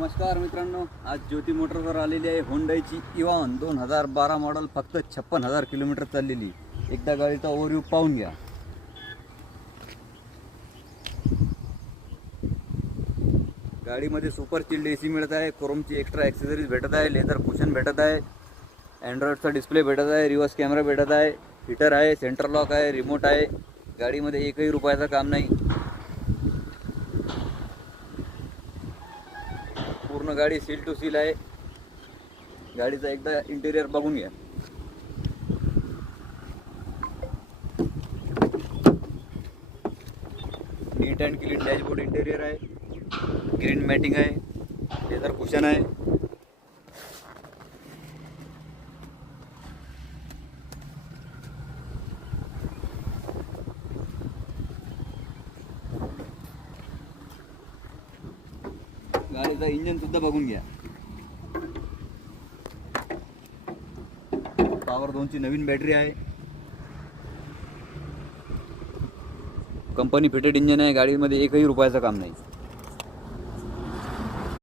नमस्कार मित्रांनो, आज ज्योती मोटर्सवर आलेली आहे होंडाईची इव्हॉन 2012 मॉडेल. फक्त 56,000 किलोमीटर चाललेली. एकदा गाडीचा ओव्हरव्ह्यू पाहून घ्या. गाडीमध्ये सुपर चिल्ड एसी मिळत आहे, क्रोमची एक्स्ट्रा ॲक्सेसरीज भेटत आहे, लेदर कुशन भेटत आहे, अँड्रॉइडचा डिस्प्ले भेटत आहे, रिव्हर्स कॅमेरा भेटत आहे, हीटर आहे, सेंटर लॉक आहे, रिमोट आहे. गाडीमध्ये एकही रुपयाचं काम नाही. पूर्ण गाडी सील टू सील आहे. गाडीचा एकदा इंटेरियर बघून घ्या. नीट अँड क्लीन डॅशबोर्ड इंटेरियर आहे, ग्रीन मॅटिंग आहे, लेदर कुशन आहे. गाडीचा इंजन सुद्धा बघून घ्या. पॉवर 2ची नवीन बॅटरी आहे. कंपनी फिटेड इंजन आहे. गाडीमध्ये एकही रुपयाचं काम नाही.